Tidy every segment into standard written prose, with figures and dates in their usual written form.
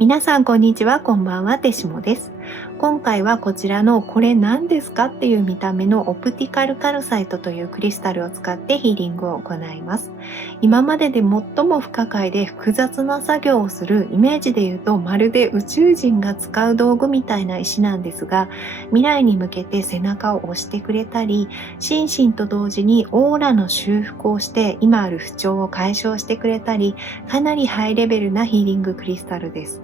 皆さんこんにちは、こんばんは、デシモです。今回はこちらのこれ何ですかっていう見た目のオプティカルカルサイトというクリスタルを使ってヒーリングを行います。今までで最も不可解で複雑な作業をするイメージで言うとまるで宇宙人が使う道具みたいな石なんですが、未来に向けて背中を押してくれたり、心身と同時にオーラの修復をして今ある不調を解消してくれたり、かなりハイレベルなヒーリングクリスタルです。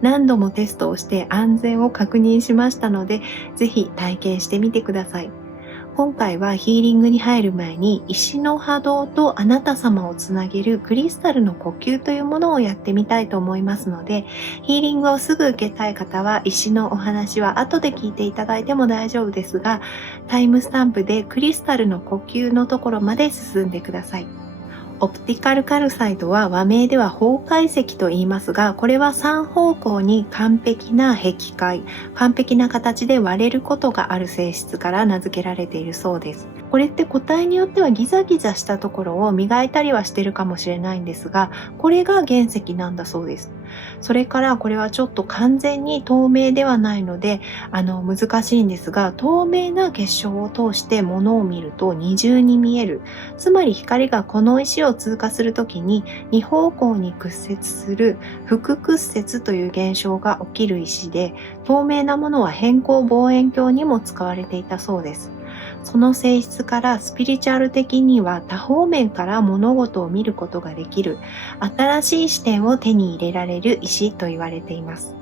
何度もテストをして安全を確認しましたので、ぜひ体験してみてください。今回はヒーリングに入る前に石の波動とあなた様をつなげるクリスタルの呼吸というものをやってみたいと思いますので、ヒーリングをすぐ受けたい方は石のお話は後で聞いていただいても大丈夫ですが、タイムスタンプでクリスタルの呼吸のところまで進んでください。オプティカルカルサイトは和名では方解石と言いますが、これは3方向に完璧な壁塊、完璧な形で割れることがある性質から名付けられているそうです。これって個体によってはギザギザしたところを磨いたりはしてるかもしれないんですが、これが原石なんだそうです。それからこれはちょっと完全に透明ではないので、難しいんですが、透明な結晶を通して物を見ると二重に見える。つまり光がこの石を通過するときに二方向に屈折する複屈折という現象が起きる石で、透明なものは偏光望遠鏡にも使われていたそうです。その性質からスピリチュアル的には多方面から物事を見ることができる、新しい視点を手に入れられる石と言われています。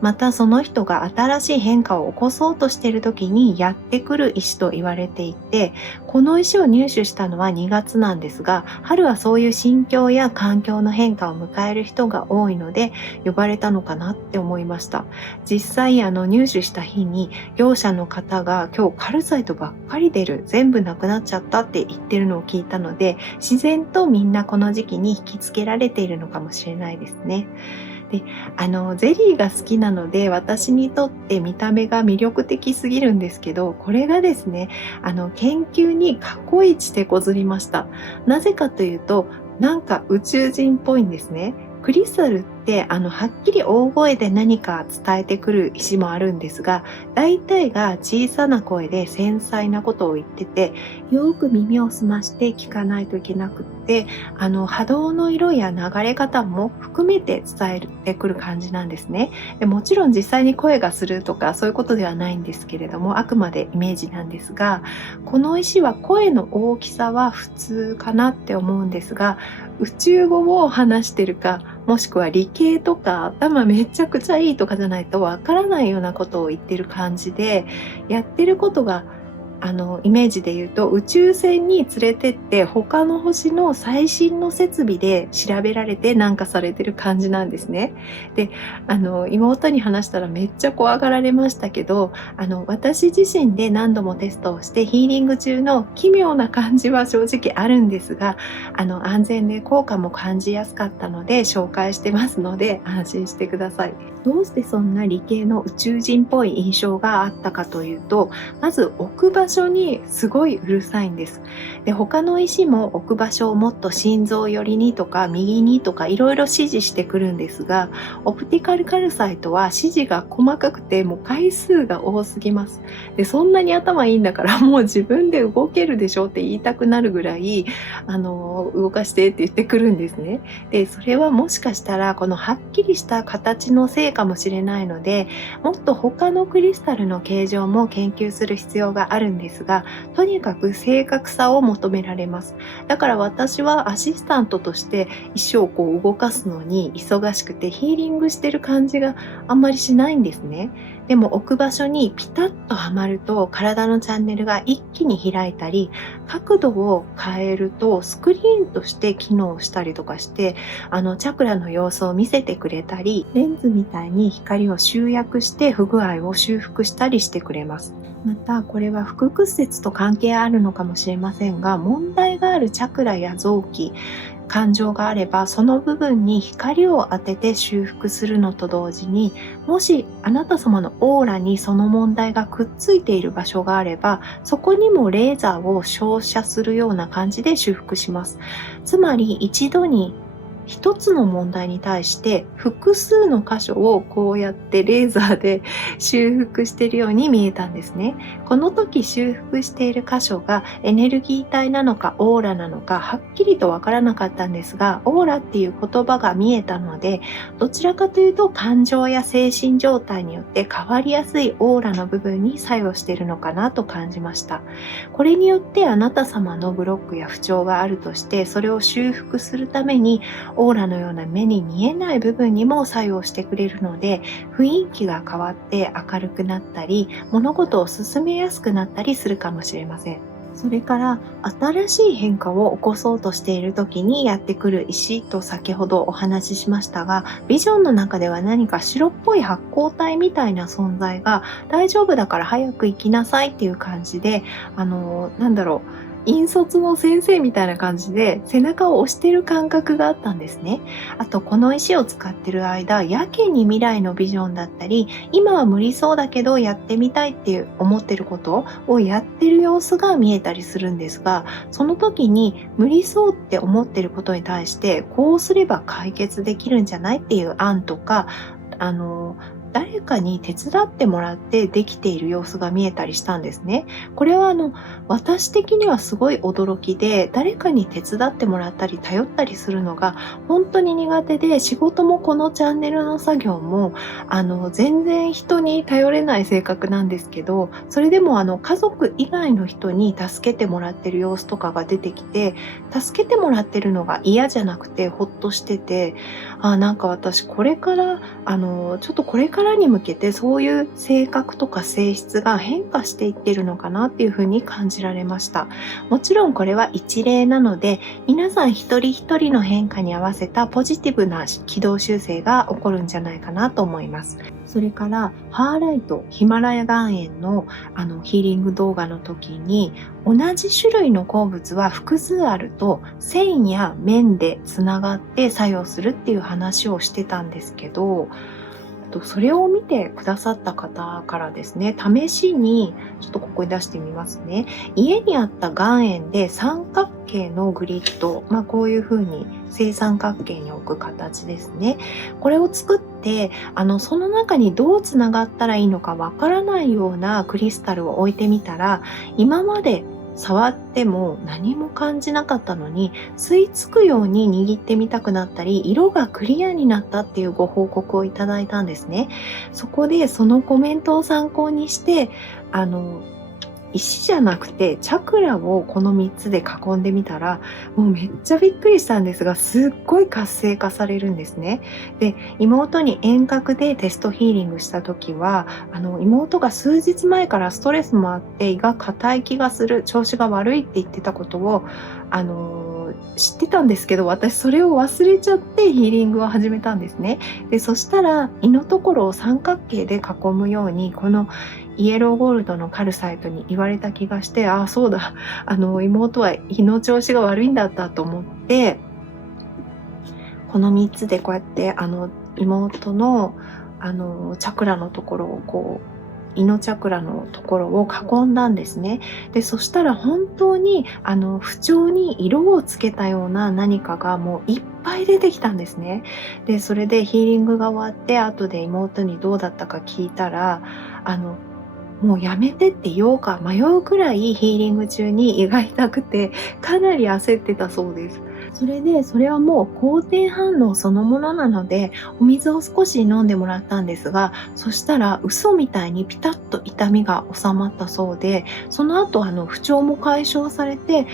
またその人が新しい変化を起こそうとしている時にやってくる石と言われていて、この石を入手したのは2月なんですが、春はそういう心境や環境の変化を迎える人が多いので呼ばれたのかなって思いました。実際入手した日に業者の方が今日カルサイトばっかり出る、全部なくなっちゃったって言ってるのを聞いたので、自然とみんなこの時期に引きつけられているのかもしれないですね。で、ゼリーが好きなので、私にとって見た目が魅力的すぎるんですけど、これがですね、研究に過去一手こずりました。なぜかというと、なんか宇宙人っぽいんですね。クリスタルってはっきり大声で何か伝えてくる石もあるんですが、大体が小さな声で繊細なことを言ってて、よく耳を澄まして聞かないといけなくって、波動の色や流れ方も含めて伝えてくる感じなんですね。でもちろん実際に声がするとかそういうことではないんですけれども、あくまでイメージなんですが、この石は声の大きさは普通かなって思うんですが、宇宙語を話してるか、もしくは理系とか頭めちゃくちゃいいとかじゃないとわからないようなことを言ってる感じで、やってることがイメージで言うと、宇宙船に連れてって他の星の最新の設備で調べられてなんかされてる感じなんですね。で、妹に話したらめっちゃ怖がられましたけど、私自身で何度もテストをしてヒーリング中の奇妙な感じは正直あるんですが、安全で効果も感じやすかったので紹介してますので安心してください。どうしてそんな理系の宇宙人っぽい印象があったかというと、まず置く場所にすごいうるさいんです。で、他の石も置く場所をもっと心臓寄りにとか右にとかいろいろ指示してくるんですが、オプティカルカルサイトは指示が細かくてもう回数が多すぎます。で、そんなに頭いいんだからもう自分で動けるでしょって言いたくなるぐらい、動かしてって言ってくるんですね。で、それはもしかしたらこのはっきりした形のせいかもしれないので、もっと他のクリスタルの形状も研究する必要があるんですが、とにかく正確さを求められます。だから私はアシスタントとして石をこう動かすのに忙しくてヒーリングしてる感じがあんまりしないんですね。でも置く場所にピタッとはまると体のチャンネルが一気に開いたり、角度を変えるとスクリーンとして機能したりとかして、チャクラの様子を見せてくれたり、レンズみたいに光を集約して不具合を修復したりしてくれます。またこれは複屈折と関係あるのかもしれませんが、問題があるチャクラや臓器、感情があればその部分に光を当てて修復するのと同時に、もしあなた様のオーラにその問題がくっついている場所があれば、そこにもレーザーを照射するような感じで修復します。つまり一度に一つの問題に対して複数の箇所をこうやってレーザーで修復しているように見えたんですね。この時修復している箇所がエネルギー体なのかオーラなのかはっきりとわからなかったんですが、オーラっていう言葉が見えたので、どちらかというと感情や精神状態によって変わりやすいオーラの部分に作用しているのかなと感じました。これによってあなた様のブロックや不調があるとして、それを修復するためにオーラのような目に見えない部分にも作用してくれるので、雰囲気が変わって明るくなったり、物事を進めやすくなったりするかもしれません。それから新しい変化を起こそうとしている時にやってくる石と先ほどお話ししましたが、ビジョンの中では何か白っぽい発光体みたいな存在が、大丈夫だから早く行きなさいっていう感じで、引率の先生みたいな感じで背中を押してる感覚があったんですね。あとこの石を使ってる間、やけに未来のビジョンだったり、今は無理そうだけどやってみたいって思ってることをやってる様子が見えたりするんですが、その時に無理そうって思ってることに対して、こうすれば解決できるんじゃないっていう案とか、誰かに手伝ってもらってできている様子が見えたりしたんですね。これは私的にはすごい驚きで、誰かに手伝ってもらったり頼ったりするのが本当に苦手で、仕事もこのチャンネルの作業も全然人に頼れない性格なんですけど、それでも家族以外の人に助けてもらってる様子とかが出てきて、助けてもらってるのが嫌じゃなくてほっとしてて、なんか私これからちょっとこれからに向けてそういう性格とか性質が変化していってるのかなっていうふうに感じられました。もちろんこれは一例なので、皆さん一人一人の変化に合わせたポジティブな軌道修正が起こるんじゃないかなと思います。それからハーライト、ヒマラヤ岩塩のヒーリング動画の時に、同じ種類の鉱物は複数あると繊維や面でつながって作用するっていう話をしてたんですけど、それを見てくださった方からですね、試しにちょっとここに出してみますね。家にあった岩塩で三角形のグリッド、こういう風に正三角形に置く形ですね。これを作ってその中にどうつながったらいいのかわからないようなクリスタルを置いてみたら、今まで触っても何も感じなかったのに、吸い付くように握ってみたくなったり、色がクリアになったっていうご報告をいただいたんですね。そこでそのコメントを参考にして、石じゃなくてチャクラをこの3つで囲んでみたら、もうめっちゃびっくりしたんですが、すっごい活性化されるんですね。で、妹に遠隔でテストヒーリングした時は、妹が数日前からストレスもあって胃が硬い気がする、調子が悪いって言ってたことを知ってたんですけど、私それを忘れちゃってヒーリングを始めたんですね。で、そしたら胃のところを三角形で囲むように、このイエローゴールドのカルサイトに言われた気がして、そうだ、妹は胃の調子が悪いんだったと思って、この3つでこうやって妹のチャクラのところを胃のチャクラのところを囲んだんですね。で、そしたら本当に不調に色をつけたような何かがもういっぱい出てきたんですね。で、それでヒーリングが終わって後で妹にどうだったか聞いたら、もうやめてって言おうか迷うくらいヒーリング中に胃が痛くて、かなり焦ってたそうです。それはもう好転反応そのものなので、お水を少し飲んでもらったんですが、そしたら嘘みたいにピタッと痛みが収まったそうで、その後不調も解消されて、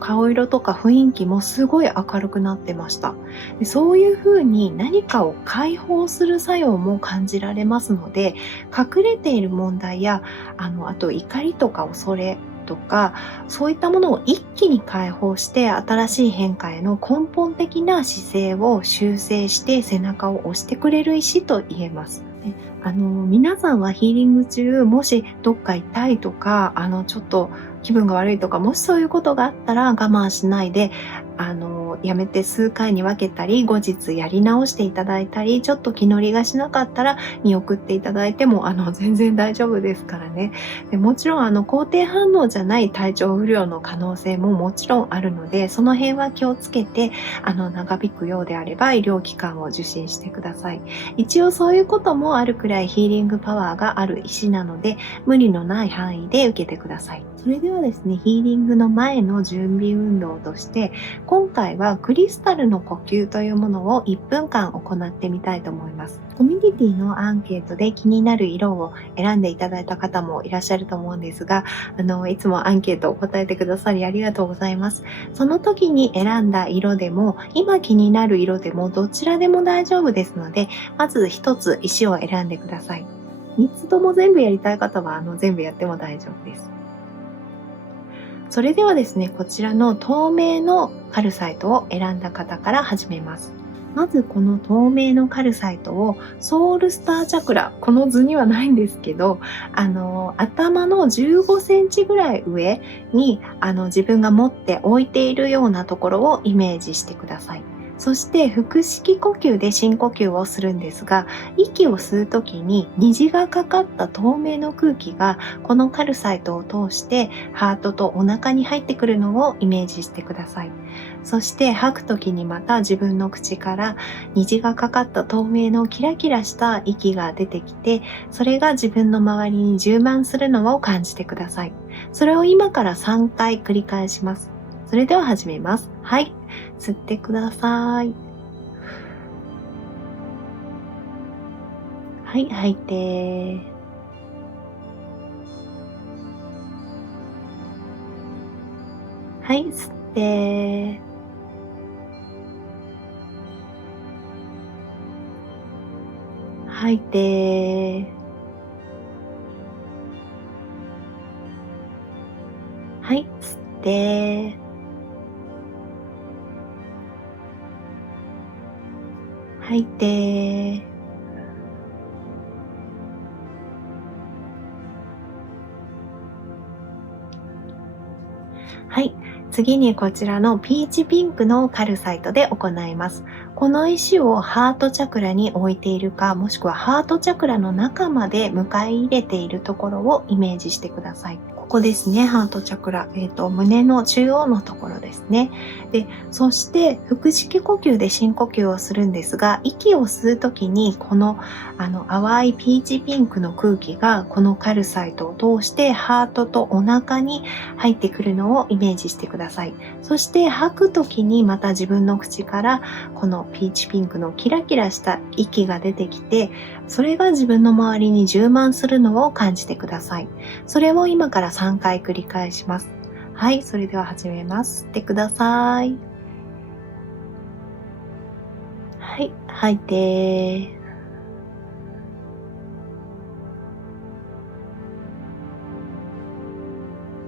顔色とか雰囲気もすごい明るくなってました。で、そういう風に何かを解放する作用も感じられますので、隠れている問題やあと怒りとか恐れとか、そういったものを一気に解放して新しい変化への根本的な姿勢を修正して背中を押してくれる石と言えます。で、皆さんはヒーリング中、もしどっか痛いとかちょっと気分が悪いとか、もしそういうことがあったら我慢しないでやめて数回に分けたり、後日やり直していただいたり、ちょっと気乗りがしなかったら見送っていただいても、全然大丈夫ですからね。でもちろん、肯定反応じゃない体調不良の可能性ももちろんあるので、その辺は気をつけて、長引くようであれば医療機関を受診してください。一応そういうこともあるくらいヒーリングパワーがある石なので、無理のない範囲で受けてください。それではですね、ヒーリングの前の準備運動として、今回はクリスタルの呼吸というものを1分間行ってみたいと思います。コミュニティのアンケートで気になる色を選んでいただいた方もいらっしゃると思うんですが、いつもアンケートを答えてくださりありがとうございます。その時に選んだ色でも、今気になる色でもどちらでも大丈夫ですので、まず1つ石を選んでください。3つとも全部やりたい方は全部やっても大丈夫です。それではですね、こちらの透明のカルサイトを選んだ方から始めます。まずこの透明のカルサイトをソウルスターチャクラ、この図にはないんですけど、頭の15センチぐらい上に自分が持って置いているようなところをイメージしてください。そして腹式呼吸で深呼吸をするんですが、息を吸うときに虹がかかった透明の空気がこのカルサイトを通してハートとお腹に入ってくるのをイメージしてください。そして吐くときにまた自分の口から虹がかかった透明のキラキラした息が出てきて、それが自分の周りに充満するのを感じてください。それを今から3回繰り返します。それでは始めます。はい。吸ってください。はい、吐いて。はい、吸って。吐いて。はい、吸って。吐いて。はい。次にこちらのピーチピンクのカルサイトで行います。この石をハートチャクラに置いているか、もしくはハートチャクラの中まで迎え入れているところをイメージしてください。ここですね、ハートチャクラ。胸の中央のところですね。で、そして腹式呼吸で深呼吸をするんですが、息を吸うときにこの淡いピーチピンクの空気がこのカルサイトを通してハートとお腹に入ってくるのをイメージしてください。そして吐くときにまた自分の口からこのピーチピンクのキラキラした息が出てきて、それが自分の周りに充満するのを感じてください。それを今から3回繰り返します。はい、それでは始めます。吸ってください。はい、吐いて。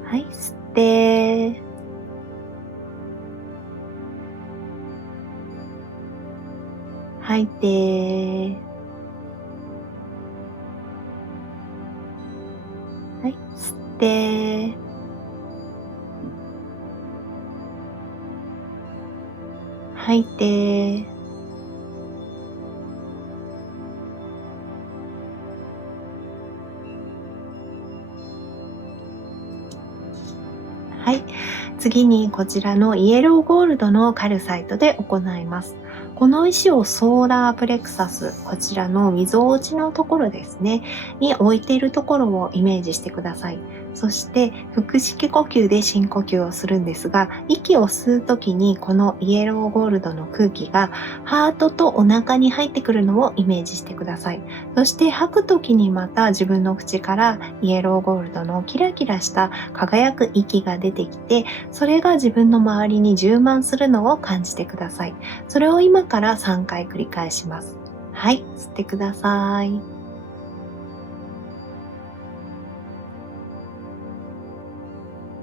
はい、吸って。吐いて。はい、吸って。吐いて。はい。次にこちらのイエローゴールドのカルサイトで行います。この石をソーラープレクサス、こちらの溝落ちのところですね、に置いているところをイメージしてください。そして腹式呼吸で深呼吸をするんですが、息を吸うときにこのイエローゴールドの空気がハートとお腹に入ってくるのをイメージしてください。そして吐くときにまた自分の口からイエローゴールドのキラキラした輝く息が出てきて、それが自分の周りに充満するのを感じてください。それを今から3回繰り返します。はい、吸ってください。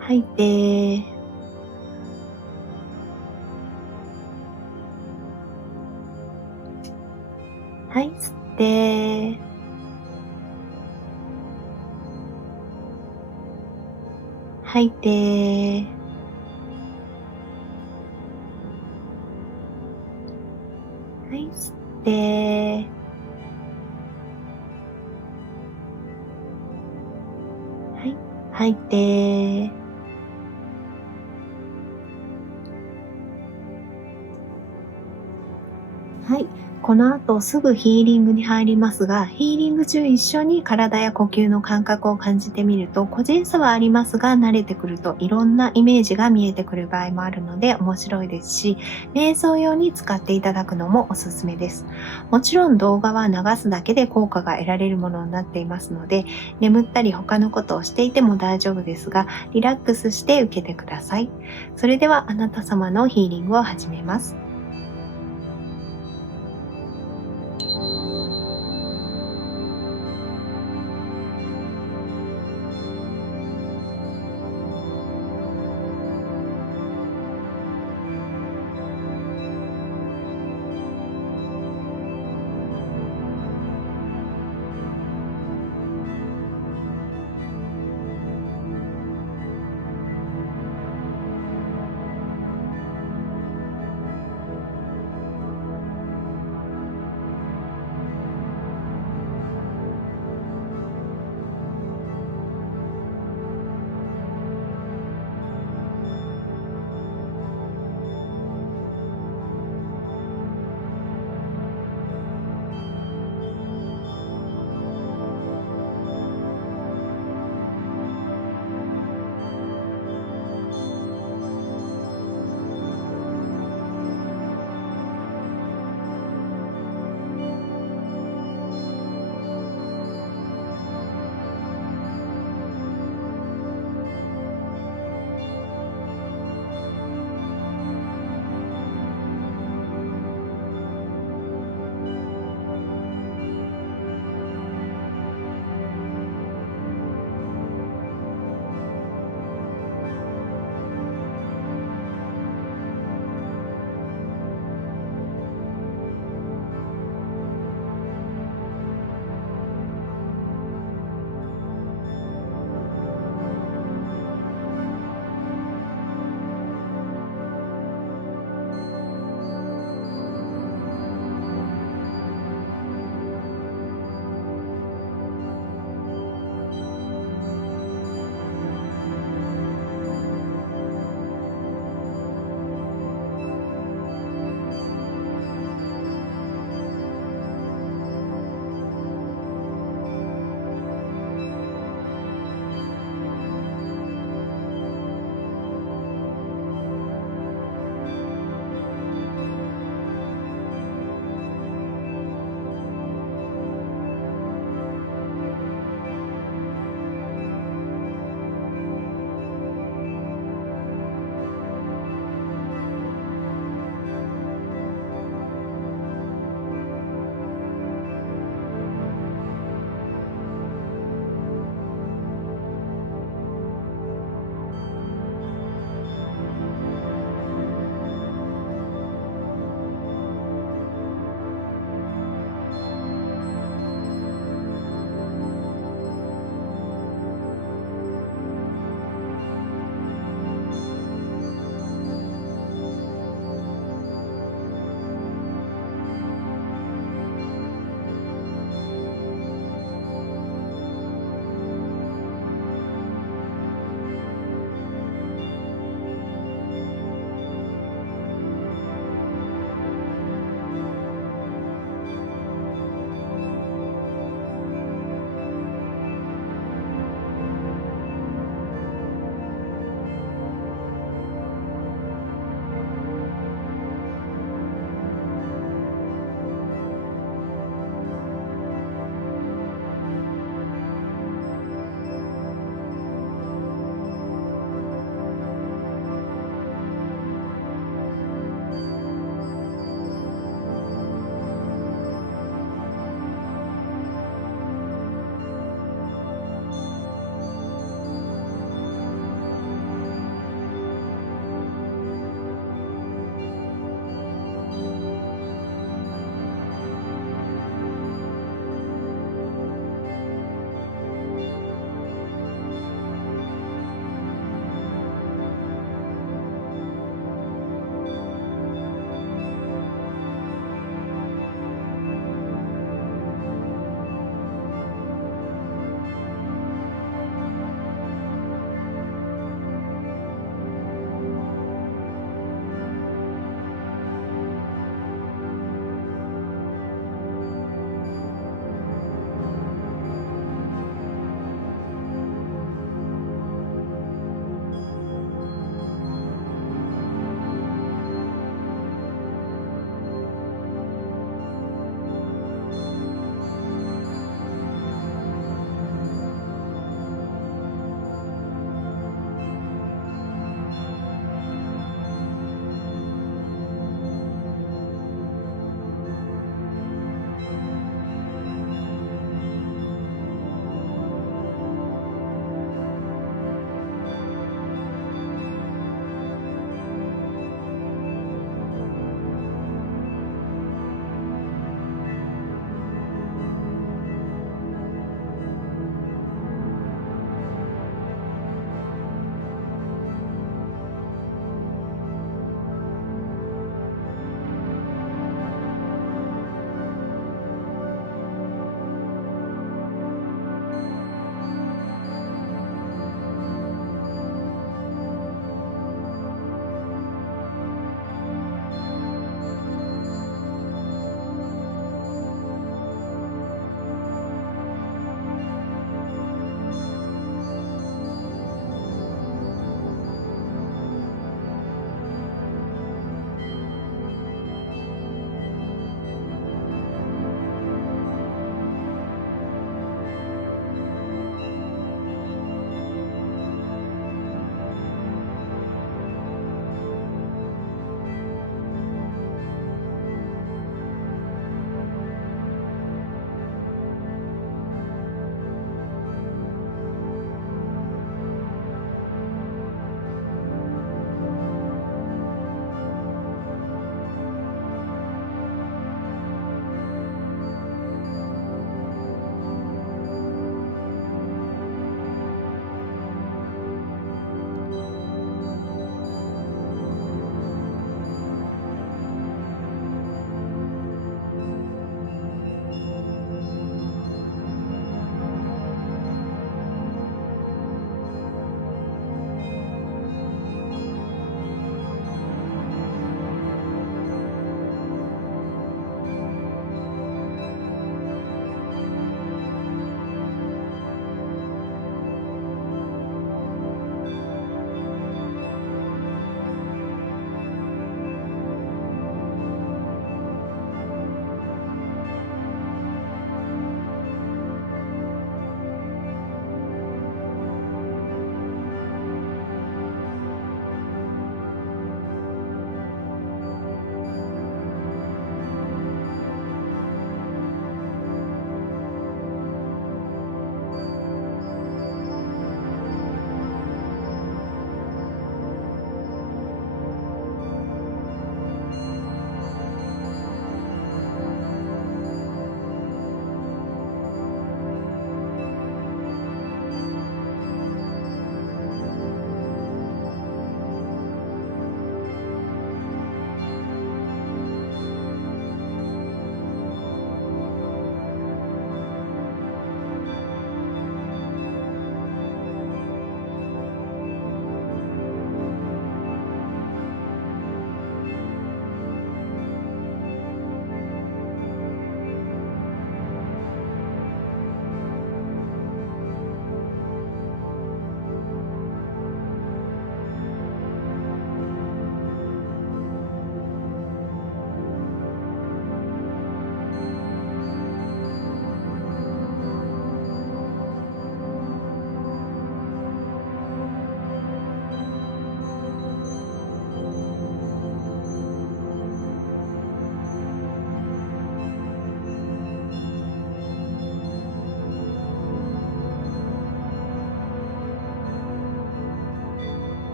吐いて。はい、吸って。吐いて。て。はい。吐いて。はい。この後すぐヒーリングに入りますが、ヒーリング中一緒に体や呼吸の感覚を感じてみると、個人差はありますが、慣れてくるといろんなイメージが見えてくる場合もあるので面白いですし、瞑想用に使っていただくのもおすすめです。もちろん動画は流すだけで効果が得られるものになっていますので、眠ったり他のことをしていても大丈夫ですが、リラックスして受けてください。それではあなた様のヒーリングを始めます。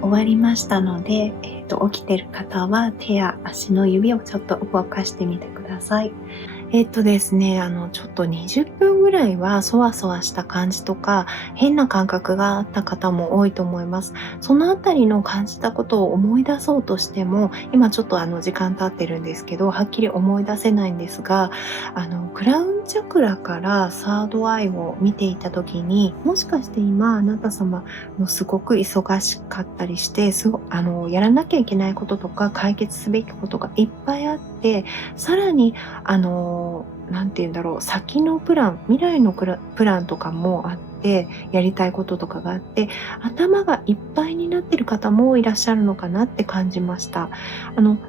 終わりましたので、起きてる方は手や足の指をちょっと動かしてみてください。ですね、ちょっと20分ぐらいはそわそわした感じとか、変な感覚があった方も多いと思います。そのあたりの感じたことを思い出そうとしても、今ちょっと時間経ってるんですけど、はっきり思い出せないんですが、クラウンチャクラからサードアイを見ていた時に、もしかして今あなた様もすごく忙しかったりして、やらなきゃいけないこととか解決すべきことがいっぱいあって、さらになんて言うんだろう、先のプラン、未来のプランとかもあって、やりたいこととかがあって、頭がいっぱいになってる方もいらっしゃるのかなって感じました。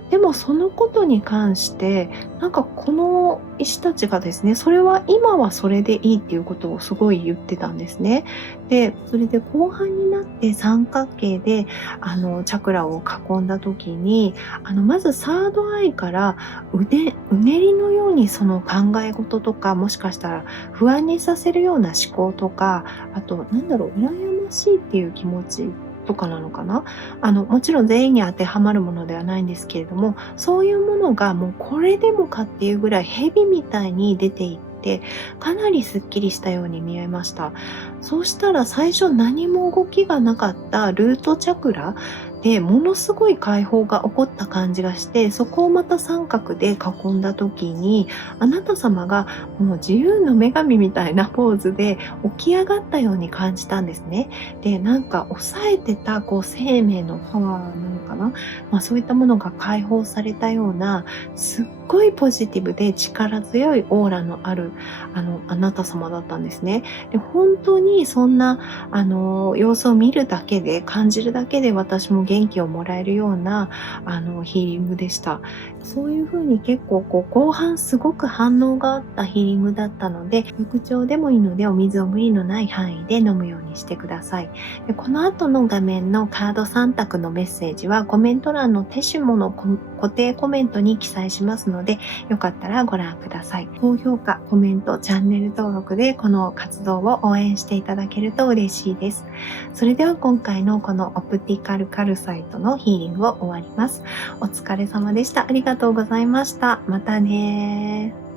でもそのことに関して、なんかこの医師たちがですね、それは今はそれでいいっていうことをすごい言ってたんですね。で、それで後半になって三角形で、チャクラを囲んだ時に、まずサードアイからうねりのようにその考え事とか、もしかしたら不安にさせるような思考とか、あと羨ましいっていう気持ちとかなのかな。もちろん全員に当てはまるものではないんですけれども、そういうものがもうこれでもかっていうぐらい蛇みたいに出ていって、かなりすっきりしたように見えました。そうしたら最初何も動きがなかったルートチャクラでものすごい解放が起こった感じがして、そこをまた三角で囲んだ時に、あなた様がもう自由の女神みたいなポーズで起き上がったように感じたんですね。で、なんか抑えてたこう生命のパワーなのかな、そういったものが解放されたような、すっごいポジティブで力強いオーラのあるあなた様だったんですね。で、本当にそんな様子を見るだけで、感じるだけで私も元気をもらえるようなヒーリングでした。そういう風に結構こう後半すごく反応があったヒーリングだったので、翌朝でもいいのでお水を無理のない範囲で飲むようにしてください。で、この後の画面のカード3択のメッセージはコメント欄のテシモの固定コメントに記載しますので、よかったらご覧ください。高評価、コメント、チャンネル登録でこの活動を応援していただけると嬉しいです。それでは今回のこのオプティカルカルサイトのヒーリングを終わります。お疲れ様でした。ありがとうございました。またね。